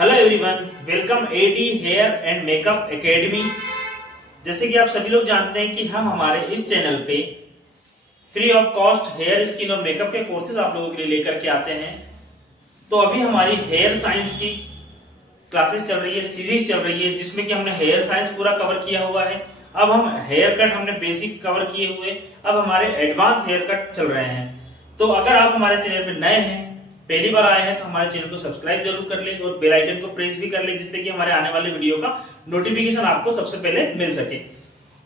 Hello everyone, welcome AD hair and makeup academy. जैसे कि आप सभी लोग जानते हैं कि हम हमारे इस चैनल पे free of cost hair skin और मेकअप के कोर्सेज आप लोगों के लिए लेकर के आते हैं। तो अभी हमारी हेयर साइंस की क्लासेस चल रही है, सीरीज चल रही है, जिसमें कि हमने हेयर साइंस पूरा कवर किया हुआ है। अब हम हेयर कट हमने बेसिक कवर किए हुए, अब हमारे एडवांस हेयर कट चल रहे हैं। तो अगर आप हमारे चैनल पे नए हैं, पहली बार आए हैं, तो हमारे चैनल को सब्सक्राइब जरूर कर लें और बेल आइकन को प्रेस भी कर लें, जिससे कि हमारे आने वाले वीडियो का नोटिफिकेशन आपको सबसे पहले मिल सके।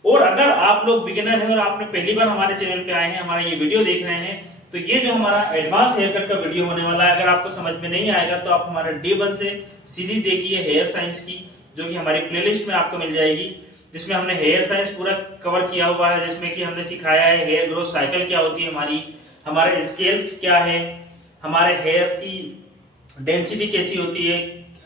और अगर आप लोग बिगिनर हैं और आपने पहली बार हमारे चैनल पे आए हैं, हमारा ये वीडियो देख रहे हैं, तो ये जो हमारा एडवांस हेयर कट का वीडियो होने वाला है, अगर आपको समझ में नहीं आएगा तो आप हमारा डे 1 से सीरीज देखिए हेयर साइंस की, जो कि हमारी प्लेलिस्ट में आपको मिल जाएगी, जिसमें हमने हेयर साइंस पूरा कवर किया हुआ है, जिसमें कि हमने सिखाया है हेयर ग्रोथ साइकिल क्या होती है हमारी, हमारे स्केल्प क्या है, हमारे हेयर की डेंसिटी कैसी होती है,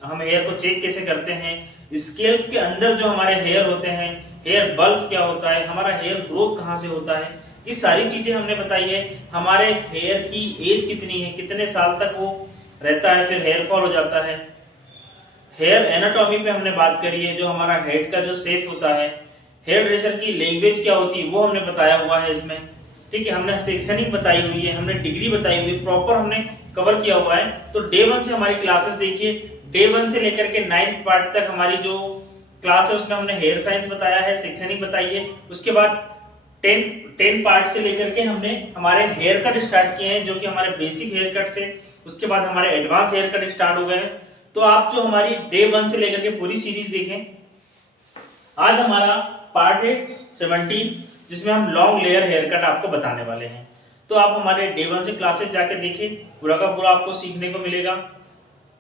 हम हेयर को चेक कैसे करते हैं, स्केल्प के अंदर जो हमारे हेयर होते हैं, हेयर बल्ब क्या होता है, हमारा हेयर ग्रोथ कहाँ से होता है, ये सारी चीजें हमने बताई है। हमारे हेयर की एज कितनी है, कितने साल तक वो रहता है, फिर हेयर फॉल हो जाता है। हेयर एनाटॉमी पे हमने बात करी है, जो हमारा हेड का जो शेप होता है, हेयर ड्रेसर की लैंग्वेज क्या होती है वो हमने बताया हुआ है इसमें। ठीक है, हमने सेक्शनिंग बताई हुई है, हमने डिग्री बताई हुई है, प्रॉपर हमने कवर किया हुआ है। तो डे 1 से हमारी क्लासेस देखिए, डे 1 से लेकर के 9th पार्ट तक हमारी जो क्लास है उसमें हमने हेयर साइंस बताया है, सेक्शनिंग बताई है। उसके बाद 10 पार्ट से लेकर के हमने हमारे हेयर कट स्टार्ट किए हैं, जो कि हमारे बेसिक हेयर कट से, उसके बाद हमारे एडवांस हेयर कट स्टार्ट हो गए हैं। तो आप जो हमारी डे 1 से लेकर के पूरी सीरीज देखें। आज हमारा पार्ट है 17, जिसमें हम लॉन्ग लेयर हेयर कट आपको बताने वाले हैं। तो आप हमारे डे 1 से क्लासेस जाके देखिए, पूरा का पूरा आपको सीखने को मिलेगा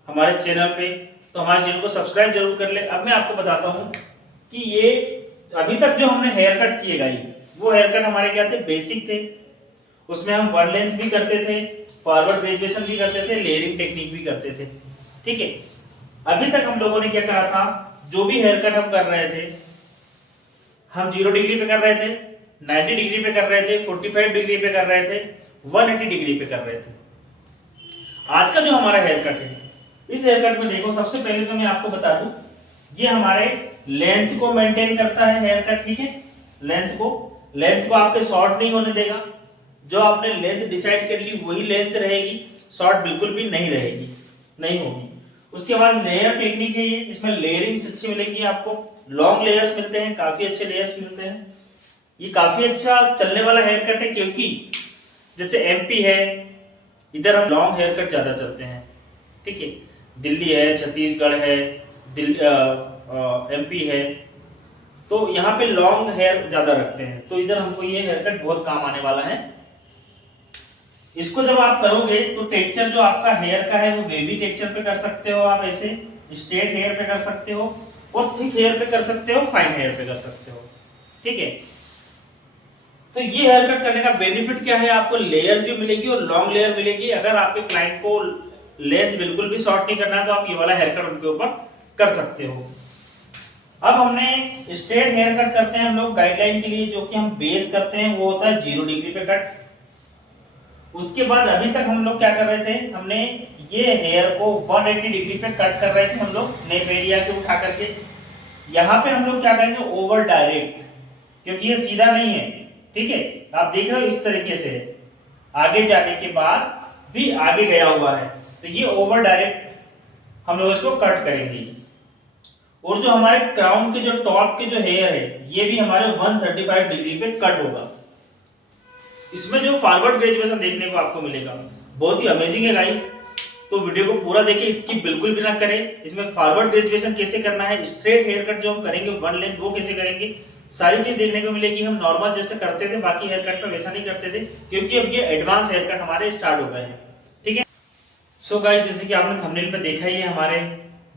हमारे चैनल पे। तो हमारे चैनल को सब्सक्राइब जरूर कर ले। अब मैं आपको बताता हूँ कि ये अभी तक जो हमने हेयर कट किए गाइस, वो हेयर कट हमारे क्या थे, बेसिक थे। उसमें हम वन लेंथ भी करते थे, फॉरवर्ड ग्रेजुएशन भी करते थे, लेयरिंग टेक्निक भी करते थे। ठीक है, अभी तक हम लोगों ने क्या कहा था, जो भी हेयर कट हम कर रहे थे, हम 0 डिग्री पे कर रहे थे, 90 डिग्री पे कर रहे थे, 45 डिग्री पे कर रहे थे, 180 डिग्री पे कर रहे थे। आज का जो हमारा हेयर कट है, इस हेयर कट में देखो, सबसे पहले तो मैं आपको बता दूं, ये हमारे लेंथ को मेंटेन करता है हेयर कट। ठीक है, लेंथ को आपके शॉर्ट नहीं होने देगा। जो आपने लेंथ डिसाइड कर ली वही लेंथ रहेगी, शॉर्ट बिल्कुल भी नहीं रहेगी, नहीं होगी। उसके बाद लेयर टेक्निक है ये, इसमें लेयरिंग अच्छी मिलेगी आपको, लॉन्ग लेयर्स मिलते हैं, काफी अच्छे लेयर्स मिलते हैं। ये काफी अच्छा चलने वाला हेयर कट है, क्योंकि जैसे एमपी है, इधर हम लॉन्ग हेयर कट ज्यादा चलते हैं। ठीक है, दिल्ली है, छत्तीसगढ़ है, एमपी है, तो यहाँ पे लॉन्ग हेयर ज्यादा रखते हैं। तो इधर हमको ये हेयर कट बहुत काम आने वाला है। इसको जब आप करोगे तो टेक्सचर जो आपका हेयर का है वो वेवी टेक्सचर पे कर सकते हो, आप ऐसे स्ट्रेट हेयर पे कर सकते हो, और थिक हेयर पे कर सकते हो, फाइन हेयर पे कर सकते हो। ठीक है, तो ये हेयर कट करने का बेनिफिट क्या है, आपको लेयर्स भी मिलेगी और लॉन्ग लेयर मिलेगी। अगर आपके क्लाइंट को लेंथ बिल्कुल भी शॉर्ट नहीं करना है, तो आप ये वाला हेयर कट उनके ऊपर कर सकते हो। अब हमने स्ट्रेट हेयर कट करते हैं हम लोग गाइडलाइन के लिए, जो कि हम बेस करते हैं, वो होता है 0 डिग्री पे कट। उसके बाद अभी तक हम लोग क्या कर रहे थे, हमने ये हेयर को 180 डिग्री पे कट कर रहे थे हम लोग, नेप एरिया के उठा करके। यहाँ पे हम लोग क्या करेंगे, ओवर डायरेक्ट, क्योंकि ये सीधा नहीं है। ठीक है, आप देख रहे हो इस तरीके से आगे जाने के बाद भी आगे गया हुआ है, तो ये ओवर डायरेक्ट हम लोग इसको कट करेंगे। और जो हमारे क्राउन के जो टॉप के जो हेयर है, ये भी हमारे 135 डिग्री पे कट होगा। इसमें जो फॉरवर्ड ग्रेजुएशन देखने को आपको मिलेगा, बहुत ही अमेजिंग है गाइस। तो वीडियो को पूरा देखिए, स्किप बिल्कुल भी ना करें। इसमें फॉरवर्ड ग्रेजुएशन कैसे करना है, स्ट्रेट हेयर कट जो हम करेंगे वन लेंथ, वो कैसे करेंगे, सारी चीज देखने को मिलेगी। हम नॉर्मल जैसे करते थे बाकी हेयर कट में वैसा नहीं करते थे, क्योंकि अब ये एडवांस हेयर कट हमारे स्टार्ट हो गए हैं। ठीक है, सो गाइस, जैसे कि आपने थंबनेल पे देखा ही है, हमारे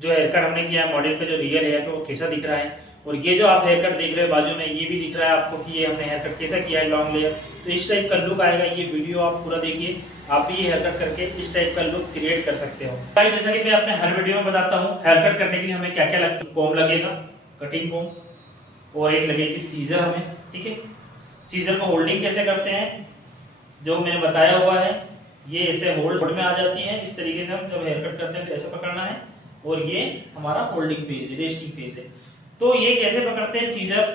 जो हेयर कट हमने किया है मॉडल पे, जो रियल हेयर पे वो कैसा दिख रहा है। और ये जो आप हेयर कट देख रहे हो बाजू में, ये भी दिख रहा है आपको कि ये हमने हेयर कट कैसा किया है, लॉन्ग लेयर। तो इस टाइप का लुक आएगा। ये वीडियो आप पूरा देखिए, आप भी ये हेयर कट करके इस टाइप का लुक क्रिएट कर सकते हो। गाइस, जैसा कि मैं अपने हर वीडियो में बताता हूँ, हेयर कट करने के लिए हमें क्या क्या लगता है, कॉम्ब लगेगा, कटिंग कॉम्ब, और एक लगेगी सीजर हमें। ठीक है, सीजर को होल्डिंग कैसे करते हैं, जो मैंने बताया हुआ है, ये ऐसे होल्ड में आ जाती है। इस तरीके से हम जब हेयर कट करते हैं तो ऐसे पकड़ना है, और ये हमारा होल्डिंग फेज है, रेस्टिंग फेज है। तो ये कैसे पकड़ते हैं सीजर,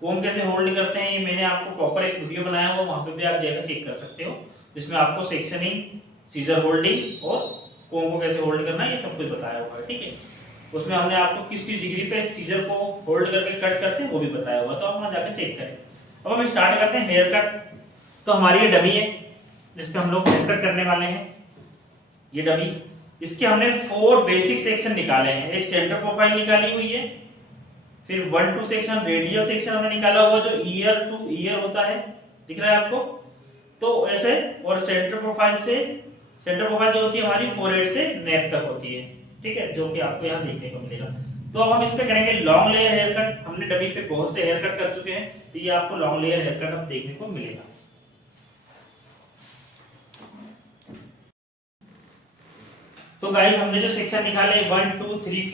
कोम कैसे होल्ड करते हैं, ये मैंने आपको प्रॉपर एक वीडियो बनाया हुआ, वहां पे भी आप जाकर चेक कर सकते हो, जिसमें आपको सेक्शनिंग, सीजर होल्डिंग और कोम को कैसे होल्ड करना है ये सब कुछ बताया हुआ है, ठीक है। उसमें हमने आपको किस किस डिग्री पे सीजर को होल्ड करके कट करते हैं वो भी बताया हुआ, तो आप वहां जाकर चेक करें। अब हम स्टार्ट करते हैं हेयर कट। तो हमारी ये डमी है जिसपे हम लोग हेयर कट करने वाले हैं, ये डमी। इसके हमने 4 बेसिक सेक्शन निकाले हैं। एक सेंटर प्रोफाइल निकाली हुई है, फिर 1-2 सेक्शन रेडियल सेक्शन हमने निकाला हुआ जो ईयर टू ईयर होता है, दिख रहा है आपको। तो ऐसे, और सेंटर प्रोफाइल जो होती है हमारी फोरहेड से नेक तक होती है, ठीक है, जो कि आपको यहाँ देखने को मिलेगा। तो अब हम इस पे करेंगे लॉन्ग लेयर हेयर कट। हमने डमी पे बहुत से हेयर कट कर चुके हैं, तो ये आपको लॉन्ग लेयर हेयर कट अब देखने को मिलेगा। तो गाइस हमने जो सेक्शन निकाले 1 2 3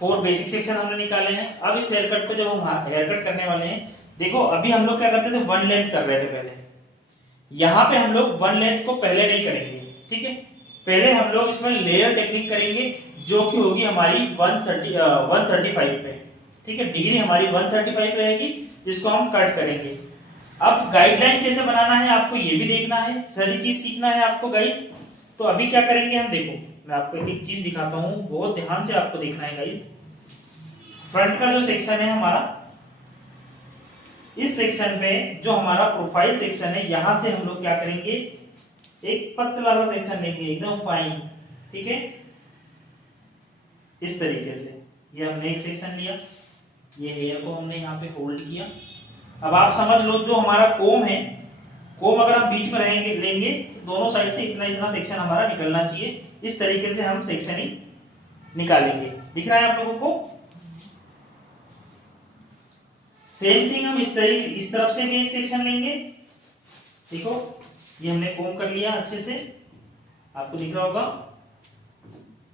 4 बेसिक सेक्शन हमने निकाले हैं। अब इस हेयर कट को जब हम हेयर कट करने वाले हैं, देखो अभी हम लोग क्या करते थे, 1 लेंथ कर रहे थे पहले। यहाँ पे हम लोग 1 लेंथ को पहले नहीं करेंगे, ठीक है। पहले हम लोग इसमें लेयर टेक्निक करेंगे, जो कि होगी हमारी 135 पे, ठीक है। डिग्री हमारी 135 रहेगी, जिसको हम कट करेंगे। अब गाइडलाइन कैसे बनाना है आपको ये भी देखना है, सारी चीज सीखना है आपको गाइस। तो अभी क्या करेंगे हम, देखो मैं आपको एक एक चीज दिखाता हूँ, बहुत ध्यान से आपको देखना है गाइस। फ्रंट का जो सेक्शन है हमारा, इस सेक्शन पे जो हमारा प्रोफाइल सेक्शन है, यहां से हम लोग क्या करेंगे, एक पतला सा सेक्शन लेंगे एकदम फाइन, ठीक है। इस तरीके से ये हमने एक सेक्शन लिया, ये हेयर को हमने यहाँ पे होल्ड किया। अब आप समझ लो जो हमारा कोम है, कोम अगर हम बीच में रहेंगे लेंगे, दोनों साइड से इतना इतना सेक्शन हमारा निकलना चाहिए। इस तरीके से हम सेक्शनिंग निकालेंगे, दिख रहा है आप लोगों को। सेम थिंग हम इस तरफ से भी एक सेक्शन लेंगे, देखो ये हमने कोम कर लिया अच्छे से, आपको दिख रहा होगा।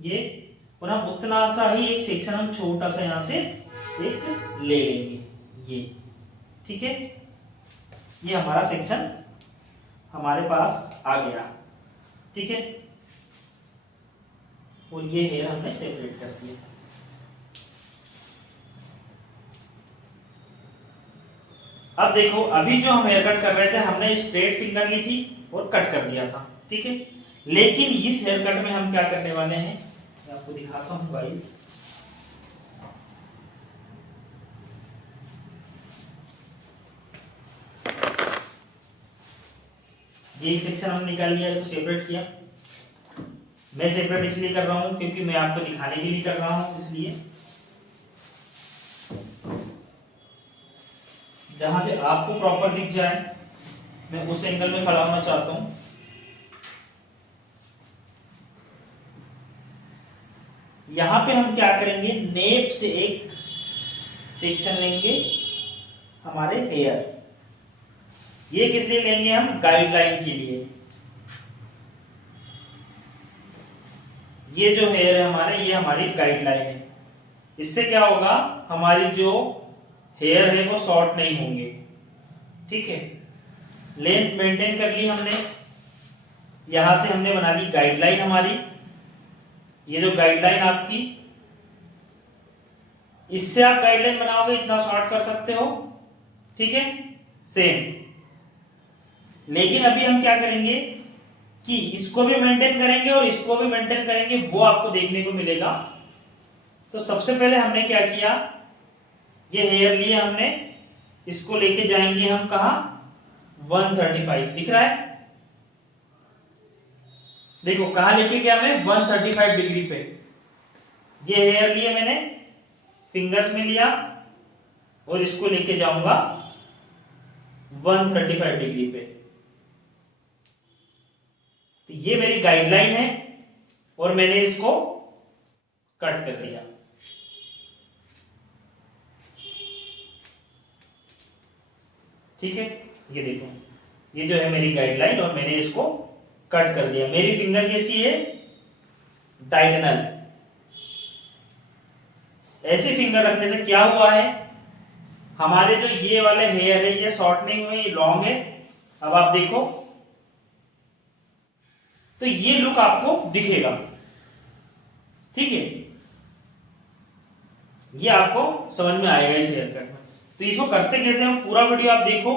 ये पुनः उतना सा ही एक सेक्शन हम छोटा सा यहां से एक ले लेंगे, ये ठीक है। ये हमारा सेक्शन हमारे पास आ गया, ठीक है। और ये हेयर हमने सेपरेट कर दिया। अब देखो अभी जो हम हेयर कट कर रहे थे, हमने स्ट्रेट फिंगर ली थी और कट कर दिया था, ठीक है। लेकिन इस हेयर कट में हम क्या करने वाले हैं, मैं आपको दिखाता हूं गाइस। ये सेक्शन हमने निकाल लिया, इसको सेपरेट किया। मैं सेपरेट इसलिए कर रहा हूं क्योंकि मैं आपको दिखाने के लिए कर रहा हूं, इसलिए जहां से आपको प्रॉपर दिख जाए, मैं उस एंगल में खड़ा होना चाहता हूं। यहां पे हम क्या करेंगे, नेप से एक सेक्शन लेंगे हमारे हेयर। ये किस लिए लेंगे हम, गाइडलाइन के लिए। ये जो हेयर है हमारे, ये हमारी गाइडलाइन है। इससे क्या होगा, हमारी जो हेयर है वो शॉर्ट नहीं होंगे, ठीक है। लेंथ मेंटेन कर ली हमने, यहां से हमने बना ली गाइडलाइन हमारी। ये जो गाइडलाइन आपकी, इससे आप गाइडलाइन बनाओगे इतना शॉर्ट कर सकते हो, ठीक है, सेम। लेकिन अभी हम क्या करेंगे कि इसको भी मेंटेन करेंगे और इसको भी मेंटेन करेंगे, वो आपको देखने को मिलेगा। तो सबसे पहले हमने क्या किया, ये हेयर लिए हमने, इसको लेके जाएंगे हम कहा, 135 दिख रहा है, देखो कहां लेके गया मैं, 135 डिग्री पे। ये हेयर लिए मैंने, फिंगर्स में लिया और इसको लेके जाऊंगा 135 डिग्री पे। तो ये मेरी गाइडलाइन है और मैंने इसको कट कर दिया, ठीक है। ये देखो, ये जो है मेरी गाइडलाइन और मैंने इसको कट कर दिया। मेरी फिंगर कैसी है, डायगोनल। ऐसी फिंगर रखने से क्या हुआ है, हमारे जो ये वाले हेयर है ये शॉर्ट नहीं हुए, ये लॉन्ग है। अब आप देखो तो ये लुक आपको दिखेगा, ठीक है, ये आपको समझ में आएगा इस हेयर कट में। तो इसको करते कैसे हम, पूरा वीडियो आप देखो।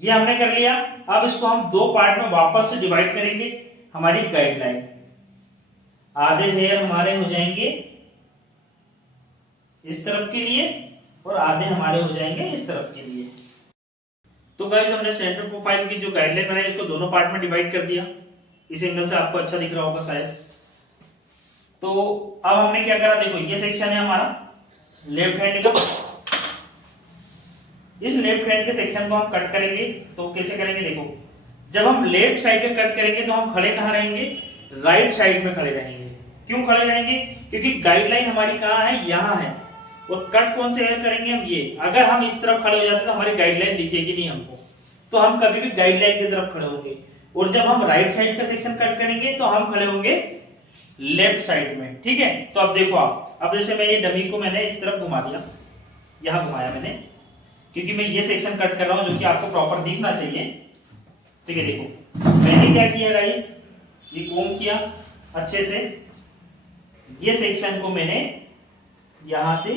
ये हमने कर लिया। अब इसको हम दो पार्ट में वापस से डिवाइड करेंगे। हमारी गाइडलाइन, आधे हेयर हमारे हो जाएंगे इस तरफ के लिए और आधे हमारे हो जाएंगे इस तरफ के लिए। तो गाइस हमने सेंटर प्रोफाइल की जो गाइडलाइन बनाई इसको दोनों पार्ट में डिवाइड कर दिया। इस एंगल से आपको अच्छा दिख रहा होगा शायद। तो अब हमने क्या करा, देखो ये सेक्शन है हमारा लेफ्ट हैंड का। इस लेफ्ट हैंड के सेक्शन को हम कट करेंगे। तो कैसे करेंगे, देखो जब हम लेफ्ट साइड पे कट करेंगे तो हम खड़े कहाँ रहेंगे, राइट साइड में खड़े रहेंगे। क्यों खड़े रहेंगे, क्योंकि गाइडलाइन हमारी कहाँ है, यहाँ है। और कट कौन से हेयर करेंगे हम, ये। अगर हम इस तरफ खड़े हो जाते तो हमारी गाइडलाइन दिखेगी नहीं हमको, तो हम कभी भी गाइडलाइन की तरफ खड़े होंगे। और जब हम राइट साइड का सेक्शन कट करेंगे तो हम खड़े होंगे लेफ्ट साइड में, ठीक है। तो अब देखो आप, अब जैसे मैं ये डमी को मैंने इस तरफ घुमा दिया, यहां घुमाया मैंने, क्योंकि मैं ये सेक्शन कट कर रहा हूं जो कि आपको प्रॉपर दिखना चाहिए, ठीक है। देखो मैंने क्या किया गाइस, ये कोम किया अच्छे से, ये सेक्शन को मैंने यहां से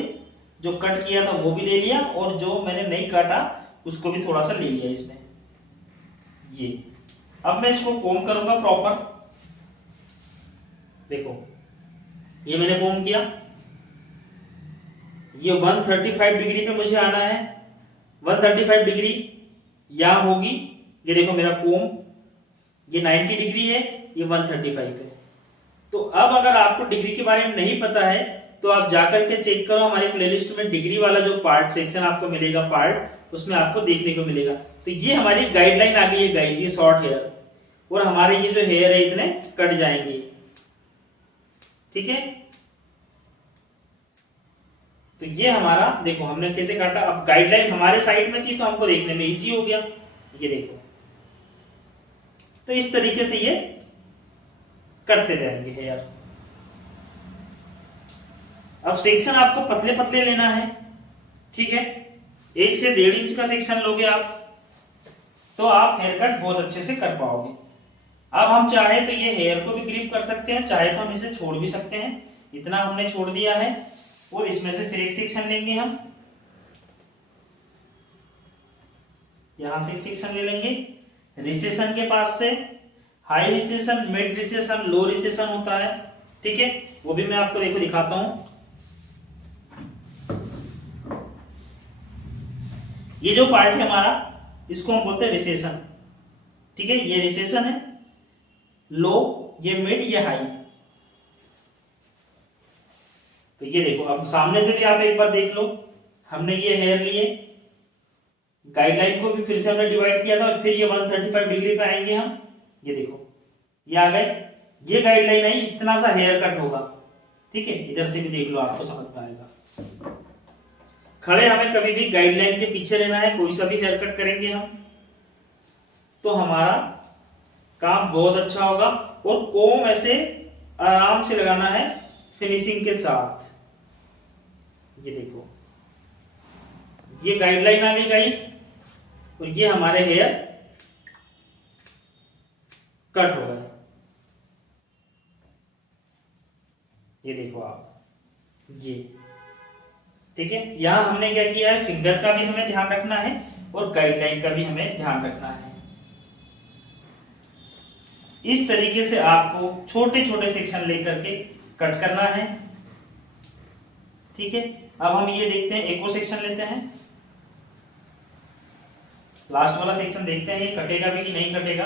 जो कट किया था वो भी ले लिया और जो मैंने नहीं काटा उसको भी थोड़ा सा ले लिया इसमें, ये। अब मैं इसको कोम करूंगा प्रॉपर। देखो ये मैंने कोम किया, ये 135 डिग्री पे मुझे आना है। 135 डिग्री यहां होगी, ये देखो मेरा कोम, ये 90 डिग्री है, ये 135 है। तो अब अगर आपको डिग्री के बारे में नहीं पता है तो आप जाकर के चेक करो, हमारी प्लेलिस्ट में डिग्री वाला जो पार्ट सेक्शन आपको मिलेगा, पार्ट उसमें आपको देखने को मिलेगा। तो ये हमारी गाइडलाइन आ गई है गाइस, ये शॉर्ट हेयर, और हमारे ये जो हेयर है इतने कट जाएंगे, ठीक है। तो ये हमारा, देखो हमने कैसे काटा। अब गाइडलाइन हमारे साइड में थी तो हमको देखने में इजी हो गया, ये देखो। तो इस तरीके से ये करते जाएंगे हेयर। अब सेक्शन आपको पतले पतले लेना है, ठीक है। 1 से 1.5 इंच का सेक्शन लोगे आप तो आप हेयर कट बहुत अच्छे से कर पाओगे। अब हम चाहे तो ये हेयर को भी ग्रिप कर सकते हैं, चाहे तो हम इसे छोड़ भी सकते हैं। इतना हमने छोड़ दिया है और इसमें से फिर एक सेक्शन लेंगे हम, यहां से एक सेक्शन ले लेंगे रिसेशन के पास से। हाई रिसेशन, मिड रिसेशन, लो रिसेशन होता है, ठीक है। वो भी मैं आपको देखो दिखाता हूं। ये जो पार्ट है हमारा इसको हम बोलते हैं रिसेशन, ठीक है। ये रिसेशन है, लो, ये मिड, ये हाई। तो ये देखो, अब सामने से भी आप एक बार देख लो, हमने ये हेयर लिए, गाइडलाइन को भी फिर से हमने डिवाइड किया था और फिर ये 135 डिग्री पे आएंगे हम, ये देखो ये आ गए। ये गाइडलाइन आई, इतना सा हेयर कट होगा, ठीक है। इधर से भी देख लो, आपको समझ में आएगा। खड़े हमें कभी भी गाइडलाइन के पीछे रहना है, कोई सा भी हेयर कट करेंगे हम तो हमारा काम बहुत अच्छा होगा। और कोम ऐसे आराम से लगाना है फिनिशिंग के साथ। ये देखो ये गाइडलाइन आ गई गाइस, और ये हमारे हेयर कट हो गए। ये देखो आप, ये ठीक है। यहां हमने क्या किया है, फिंगर का भी हमें ध्यान रखना है और गाइडलाइन का भी हमें ध्यान रखना है। इस तरीके से आपको छोटे छोटे सेक्शन लेकर के कट करना है, ठीक है। अब हम ये देखते हैं, एक और सेक्शन लेते हैं, लास्ट वाला सेक्शन देखते हैं ये कटेगा भी कि नहीं कटेगा,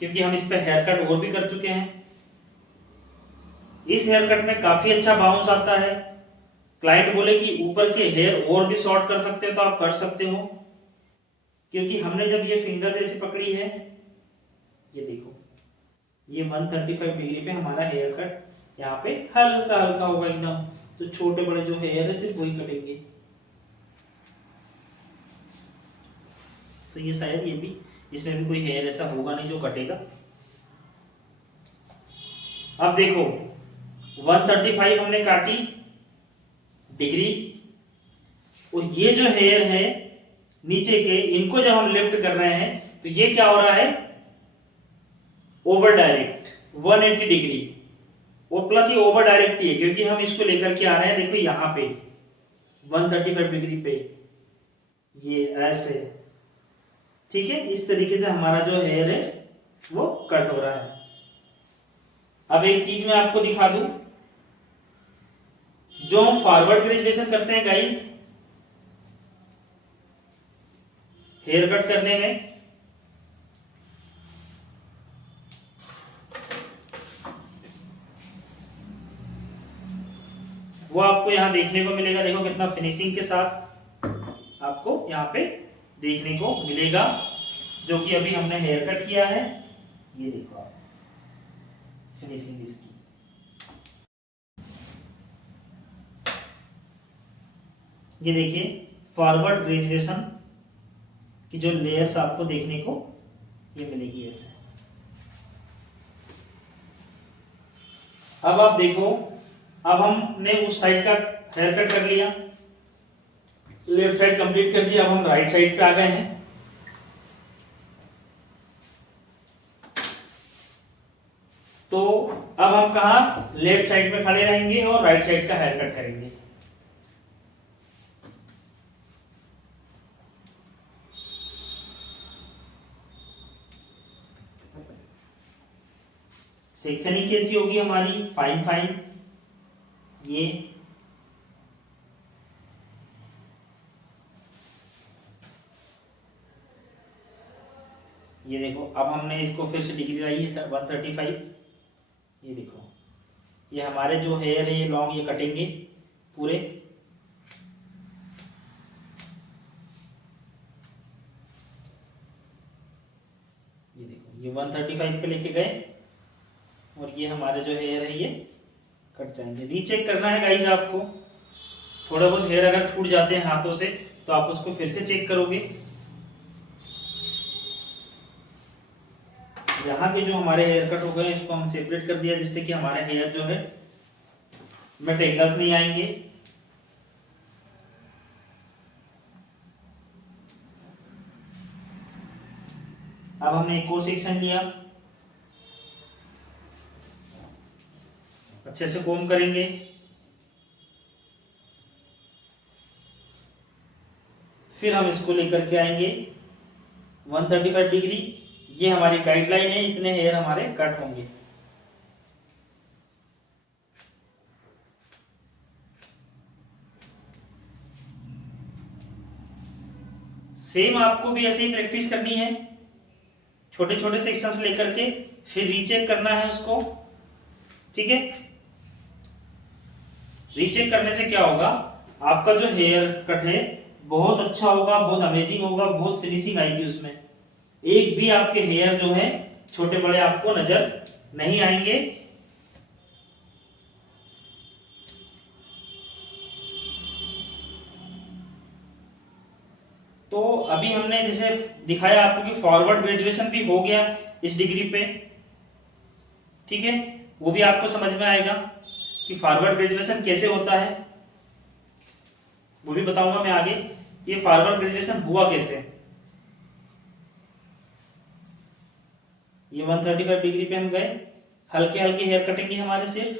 क्योंकि हम इस पे हेयर कट और भी कर चुके हैं। इस हेयर कट में काफी अच्छा बाउंस आता है। क्लाइंट बोले कि ऊपर के हेयर और भी शॉर्ट कर सकते हो तो आप कर सकते हो, क्योंकि हमने जब ये फिंगर जैसे पकड़ी है, ये देखो ये 135 डिग्री पे हमारा हेयर कट यहाँ पे हल्का हल्का होगा एकदम। तो छोटे बड़े जो हेयर है सिर्फ वही कटेंगे। तो ये शायद ये भी, इसमें भी कोई हेयर ऐसा होगा नहीं जो कटेगा। अब देखो 135 हमने काटी डिग्री, और ये जो हेयर है नीचे के, इनको जब हम लिफ्ट कर रहे हैं तो ये क्या हो रहा है, ओवर डायरेक्ट 180 डिग्री। और प्लस ये ओवर डायरेक्ट ही है क्योंकि हम इसको लेकर के आ रहे हैं, देखो यहाँ पे 135 डिग्री पे, ये ऐसे, ठीक है। इस तरीके से हमारा जो हेयर है वो कट हो रहा है। अब एक चीज मैं आपको दिखा दूं, जो हम फॉरवर्ड ग्रेजुएशन करते हैं गाइस हेयर कट करने में, वो आपको यहां देखने को मिलेगा। देखो कितना फिनिशिंग के साथ आपको यहाँ पे देखने को मिलेगा, जो कि अभी हमने हेयर कट किया है। ये देखो आप फिनिशिंग इसकी, ये देखिए फॉरवर्ड ग्रेजुएशन की जो लेयर्स आपको देखने को ये मिलेगी ऐसे। अब आप देखो, अब हमने उस साइड का हेयर कट कर लिया, लेफ्ट साइड कंप्लीट कर दिया, अब हम राइट साइड पे आ गए हैं। तो अब हम कहा लेफ्ट साइड पे खड़े रहेंगे और राइट साइड का हेयर कट करेंगे। सेक्शनिंग कैसी होगी हमारी, फाइन फाइन। ये देखो, अब हमने इसको फिर से डिग्री लाई है 135। ये देखो, ये हमारे जो हेयर है ये लॉन्ग ये कटेंगे पूरे। ये देखो, ये 135 पे लेके गए और ये हमारे जो हेयर है ये कट जाएंगे। रीचेक करना है गाइज आपको, थोड़ा बहुत हेयर अगर छूट जाते हैं हाथों से तो आप उसको फिर से चेक करोगे। यहाँ के जो हमारे हेयर कट हो गए इसको हम सेपरेट कर दिया, जिससे कि हमारे हेयर जो है में टेंगल्स नहीं आएंगे। अब हमने एक और सेक्शन लिया, अच्छे से कोम करेंगे। फिर हम इसको लेकर के आएंगे 135 डिग्री। ये हमारी गाइडलाइन है, इतने हेयर हमारे कट होंगे। सेम आपको भी ऐसे ही प्रैक्टिस करनी है, छोटे छोटे सेक्शंस लेकर के, फिर रीचेक करना है उसको, ठीक है। रीचेक करने से क्या होगा, आपका जो हेयर कट है बहुत अच्छा होगा, बहुत अमेजिंग होगा, बहुत फिनिशिंग आएगी उसमें। एक भी आपके हेयर जो है छोटे बड़े आपको नजर नहीं आएंगे। तो अभी हमने जैसे दिखाया आपको कि फॉरवर्ड ग्रेजुएशन भी हो गया इस डिग्री पे, ठीक है। वो भी आपको समझ में आएगा कि फॉरवर्ड ग्रेजुएशन कैसे होता है, वो भी बताऊंगा मैं आगे। ये फॉरवर्ड ग्रेजुएशन हुआ कैसे। ये 135 डिग्री पे हम गए, हल्के हल्के हेयर कटेंगे हमारे सिर्फ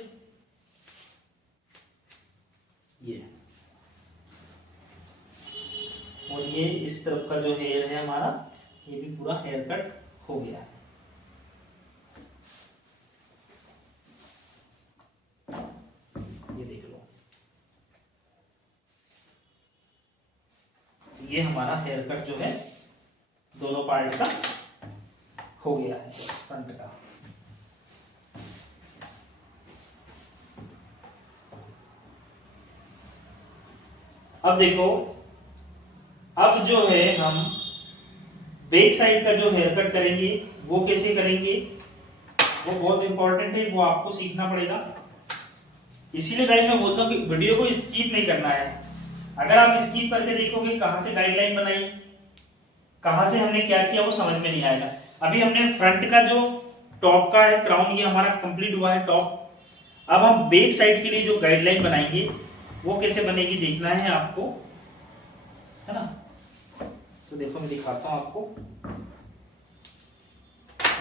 ये, और ये इस तरफ का जो हेयर है हमारा ये भी पूरा हेयर कट हो गया है। ये देख लो, ये हमारा हेयर कट जो है दोनों पार्ट का हो गया है, फ्रंट का। अब देखो, अब जो है हम बैक साइड का जो हेयर कट करेंगे वो कैसे करेंगे, वो बहुत इंपॉर्टेंट है, वो आपको सीखना पड़ेगा। इसीलिए गाइस मैं बोलता हूँ कि वीडियो को स्किप नहीं करना है। अगर आप स्किप करके देखोगे कहां से गाइडलाइन बनाई, कहां से हमने क्या किया, वो समझ में नहीं आएगा। अभी हमने फ्रंट का जो टॉप का है क्राउन, ये हमारा कंप्लीट हुआ है टॉप। अब हम बैक साइड के लिए जो गाइडलाइन बनाएंगे वो कैसे बनेगी देखना है आपको, है ना। तो देखो मैं दिखाता हूं आपको।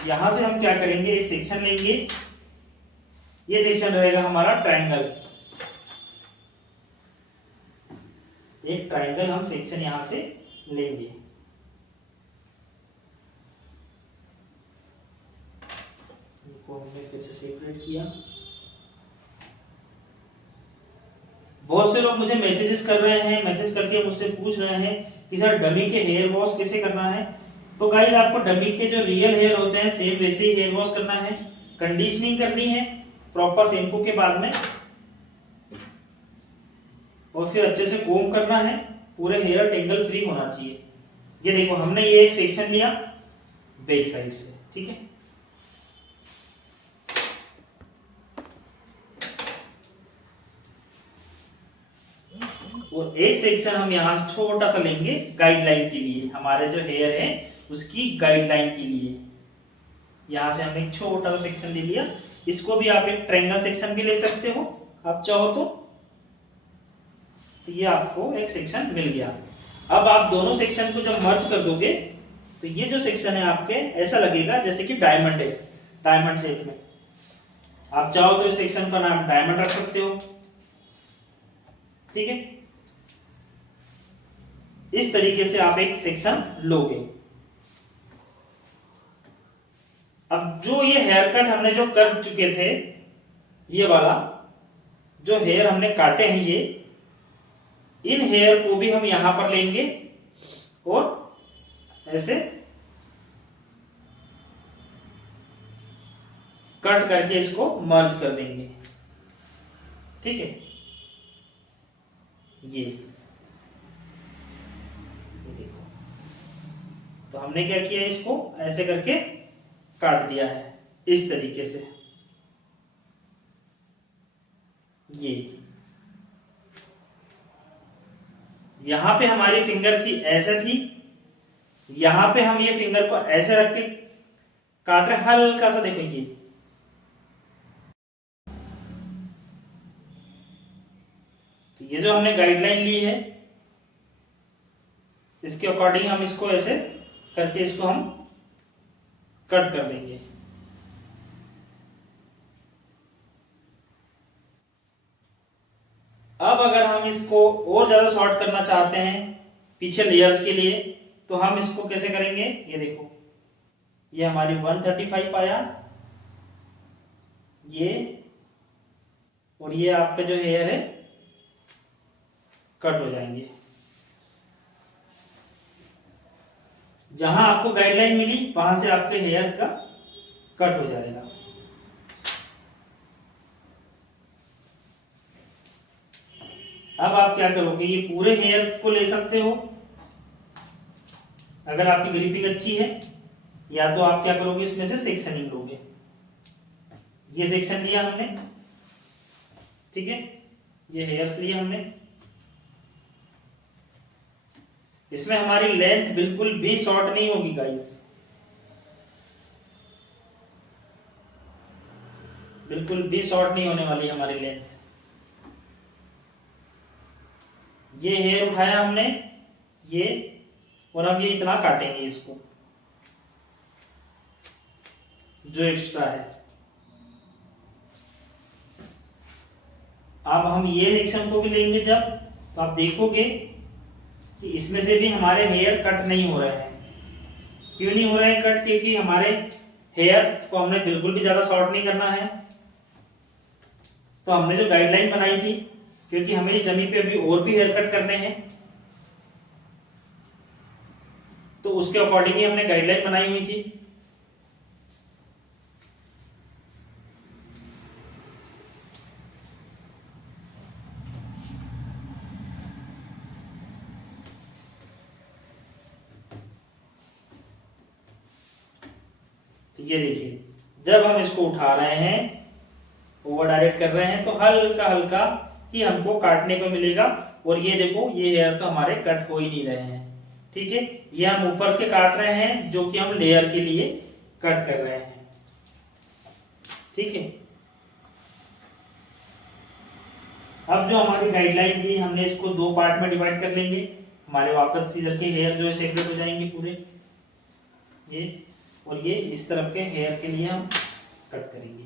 यहां से हम क्या करेंगे, एक सेक्शन लेंगे ये सेक्शन रहेगा हमारा ट्रायंगल। एक ट्रायंगल हम सेक्शन यहां से लेंगे। इनको हमने फिर से सेपरेट किया। बहुत से लोग मुझे मैसेजेस कर रहे हैं, मैसेज करके मुझसे पूछ रहे हैं कि सर डमी के हेयर वॉश कैसे करना है। तो गाइस आपको डमी के जो रियल हेयर होते हैं सेम वैसे ही हेयर वॉश करना है, कंडीशनिंग करनी है प्रॉपर शैम्पू के बाद में, और फिर अच्छे से कोम करना है, पूरे हेयर टेंगल फ्री होना चाहिए। ये देखो हमने ये एक सेक्शन लिया बैक साइड से, ठीक है। और एक सेक्शन हम यहाँ छोटा सा लेंगे गाइडलाइन के लिए, हमारे जो हेयर है उसकी गाइडलाइन के लिए। यहां से हमने एक छोटा सा सेक्शन ले लिया। इसको भी आप एक ट्रायंगल सेक्शन भी ले सकते हो आप चाहो तो ये आपको एक सेक्शन मिल गया। अब आप दोनों सेक्शन को जब मर्ज कर दोगे तो ये जो सेक्शन है आपके ऐसा लगेगा जैसे कि डायमंड है, डायमंड शेप में। आप चाहो तो इस सेक्शन का नाम डायमंड रख सकते हो, ठीक है। इस तरीके से आप एक सेक्शन लोगे। अब जो ये हेयर कट हमने जो कर चुके थे, ये वाला जो हेयर हमने काटे हैं, ये इन हेयर को भी हम यहां पर लेंगे और ऐसे कट करके इसको मर्ज कर देंगे, ठीक है। ये देखो, तो हमने क्या किया, इसको ऐसे करके काट दिया है इस तरीके से। ये यहां पे हमारी फिंगर थी ऐसे थी, यहां पे हम ये फिंगर को ऐसे रख के काट रहे, हल्का सा देखो ये। तो ये जो हमने गाइडलाइन ली है इसके अकॉर्डिंग हम इसको ऐसे करके इसको हम कट कर देंगे। अब अगर हम इसको और ज्यादा शॉर्ट करना चाहते हैं पीछे लेयर्स के लिए, तो हम इसको कैसे करेंगे, ये देखो, ये हमारी 135 आया, ये और ये आपका जो हेयर है कट हो जाएंगे। जहां आपको गाइडलाइन मिली वहां से आपके हेयर का कट हो जाएगा। अब आप क्या करोगे, ये पूरे हेयर को ले सकते हो अगर आपकी ग्रिपिंग अच्छी है, या तो आप क्या करोगे इसमें से सेक्शनिंग लोगे। ये सेक्शन लिया हमने, ठीक है, ये हेयर्स लिए हमने। इसमें हमारी लेंथ बिल्कुल भी शॉर्ट नहीं होगी गाइस, बिल्कुल भी शॉर्ट नहीं होने वाली हमारी लेंथ। ये हेयर उठाया हमने, ये, और अब ये इतना काटेंगे इसको जो एक्स्ट्रा है। अब हम ये सेक्शन को भी लेंगे जब, तो आप देखोगे कि इसमें से भी हमारे हेयर कट नहीं हो रहे हैं। क्यों नहीं हो रहे हैं कट, क्योंकि हमारे हेयर को हमने बिल्कुल भी ज्यादा शॉर्ट नहीं करना है। तो हमने जो गाइडलाइन बनाई थी, क्योंकि हमें इस डमी पे अभी और भी हेयर कट करने हैं, तो उसके अकॉर्डिंग ही हमने गाइडलाइन बनाई हुई थी। तो ये देखिए, जब हम इसको उठा रहे हैं, ओवर डायरेक्ट कर रहे हैं, तो हल्का हल्का ही हमको काटने को मिलेगा। और ये देखो, ये हेयर तो हमारे कट हो ही नहीं रहे हैं, ठीक है। ये हम ऊपर के काट रहे हैं जो कि हम लेयर के लिए कट कर रहे हैं, ठीक है। अब जो हमारी गाइडलाइन थी, हमने इसको दो पार्ट में डिवाइड कर लेंगे। हमारे वापस इधर के हेयर जो है सेपरेट हो जाएंगे पूरे, ये और ये इस तरफ के हेयर के लिए हम कट करेंगे।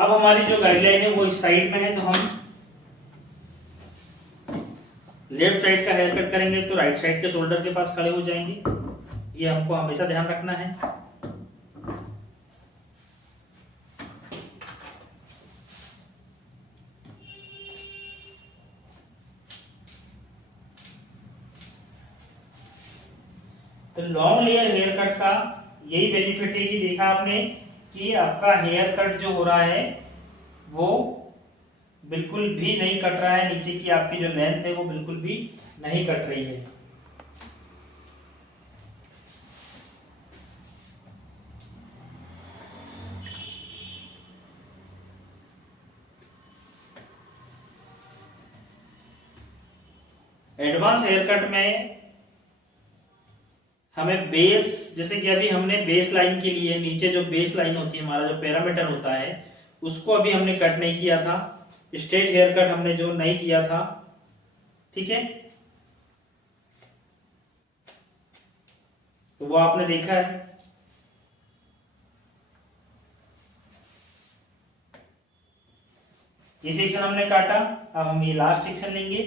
अब हमारी जो गाइडलाइन है वो इस साइड में है, तो हम लेफ्ट साइड का हेयर कट करेंगे तो राइट साइड के शोल्डर के पास खड़े हो जाएंगे। ये हमको हमेशा ध्यान रखना है। तो लॉन्ग लेयर हेयर कट का यही बेनिफिट है कि देखा आपने कि आपका हेयर कट जो हो रहा है वो बिल्कुल भी नहीं कट रहा है, नीचे की आपकी जो लेंथ है वो बिल्कुल भी नहीं कट रही है। एडवांस हेयर कट में हमें बेस, जैसे कि अभी हमने बेस लाइन के लिए नीचे जो बेस लाइन होती है, हमारा जो पैरामीटर होता है, उसको अभी हमने कट नहीं किया था। स्ट्रेट हेयर कट हमने जो नहीं किया था, ठीक है, तो वो आपने देखा है। ये सेक्शन हमने काटा, अब हम ये लास्ट सेक्शन लेंगे।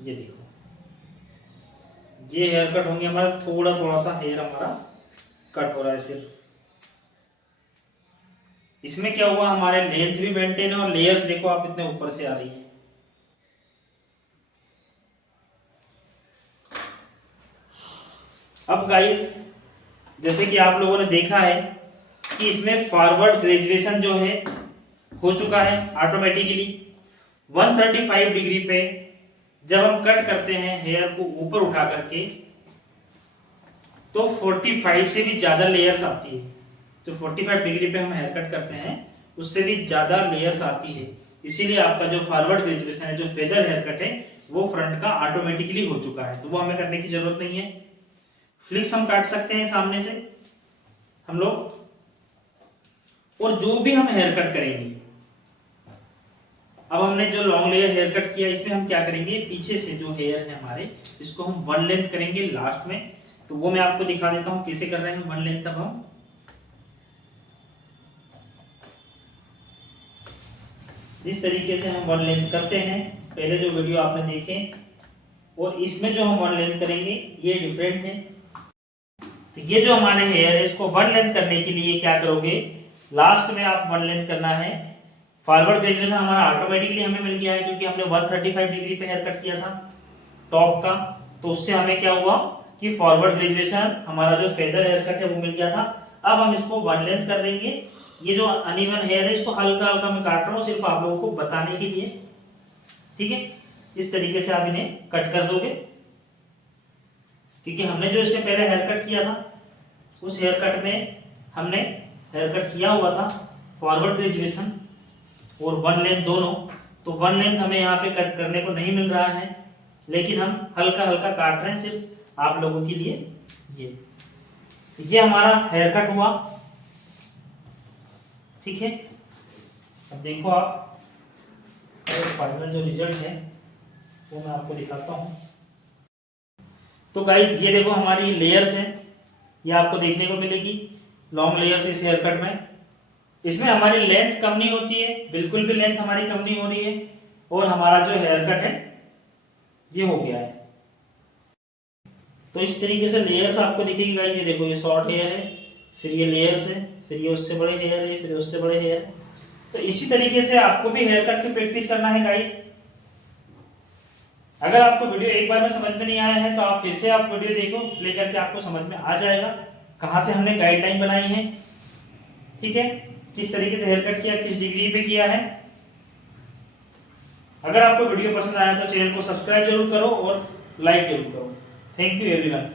ये देखो, ये हेयर कट होंगे हमारा, थोड़ा थोड़ा सा हेयर हमारा कट हो रहा है सिर्फ। इसमें क्या हुआ, हमारे लेंथ भी मेंटेन है और लेयर्स देखो आप इतने ऊपर से आ रही है। अब गाइस, जैसे कि आप लोगों ने देखा है कि इसमें फॉरवर्ड ग्रेजुएशन जो है हो चुका है ऑटोमेटिकली 135 डिग्री पे। जब हम कट करते हैं हेयर को ऊपर उठा करके तो 45 से भी ज्यादा लेयर्स आती है। तो 45 डिग्री पे हम हेयर कट करते हैं उससे भी ज्यादा लेयर्स आती है। इसीलिए आपका जो फॉरवर्ड ग्रेजुएशन है, जो फेदर हेयर कट है, वो फ्रंट का ऑटोमेटिकली हो चुका है, तो वो हमें करने की जरूरत नहीं है। फ्लिक्स हम काट सकते हैं सामने से हम लोग। और जो भी हम हेयर कट करेंगे, अब हमने जो लॉन्ग लेयर हेयर कट किया, इसमें हम क्या करेंगे, पीछे से जो हेयर है हमारे, इसको हम वन लेंथ करेंगे लास्ट में। तो वो मैं आपको दिखा देता हूं कैसे कर रहे हैं वन लेंथ। अब हम जिस तरीके से हम वन लेंथ करते हैं, पहले जो वीडियो आपने देखे और इसमें जो हम वन लेंथ करेंगे ये डिफरेंट है। तो ये जो हमारे हेयर है, इसको वन लेंथ करने के लिए क्या करोगे, लास्ट में आप वन लेंथ करना है। फॉरवर्ड ग्रेजुएशन हमारा ऑटोमेटिकली हमें मिल गया है क्योंकि हमने 135 डिग्री पे हेयर कट किया था टॉप का। तो उससे हमें क्या हुआ कि फॉरवर्ड ग्रेजुएशन हमारा जो फेदर हेयर कट है वो मिल गया था। अब हम इसको वन लेंथ कर देंगे। ये जो अनइवन हेयर है इसको हल्का हल्का मैं काट रहा हूँ सिर्फ आप लोगों को बताने के लिए, ठीक है। इस तरीके से आप इन्हें कट कर दोगे, क्योंकि हमने जो इसके पहले हेयर कट किया था उस हेयर कट में हमने हेयर कट किया हुआ था फॉरवर्ड ग्रेजुएशन और वन लेंथ दोनों। तो वन लेंथ हमें यहाँ पे कट करने को नहीं मिल रहा है, लेकिन हम हल्का हल्का काट रहे हैं सिर्फ आप लोगों के लिए। ये हमारा हेयर कट हुआ, ठीक है। अब देखो आप फाइनल जो रिजल्ट है वो मैं आपको दिखाता हूँ। तो गाइस ये देखो हमारी लेयर्स है, ये आपको देखने को मिलेगी लॉन्ग लेयर्स इस हेयर कट में। इसमें हमारी लेंथ कम नहीं होती है, बिल्कुल भी लेंथ हमारी कम नहीं हो रही है और हमारा जो हेयर कट है ये हो गया है। तो इस तरीके से लेयर्स आपको दिखेगी गाइस। ये देखो ये शॉर्ट हेयर है, फिर ये लेयर्स है, फिर ये उससे बड़े हेयर है, फिर उससे बड़े हेयर है। तो इसी तरीके से आपको भी हेयर कट की प्रैक्टिस करना है गाइस। अगर आपको वीडियो एक बार में समझ में नहीं आया है तो आप फिर से आप वीडियो देखो, प्ले करके आपको समझ में आ जाएगा कहां से हमने गाइडलाइन बनाई है, ठीक है, किस तरीके से हेयर कट किया, किस डिग्री पे किया है। अगर आपको वीडियो पसंद आया तो चैनल को सब्सक्राइब जरूर करो और लाइक जरूर करो। Thank you everyone.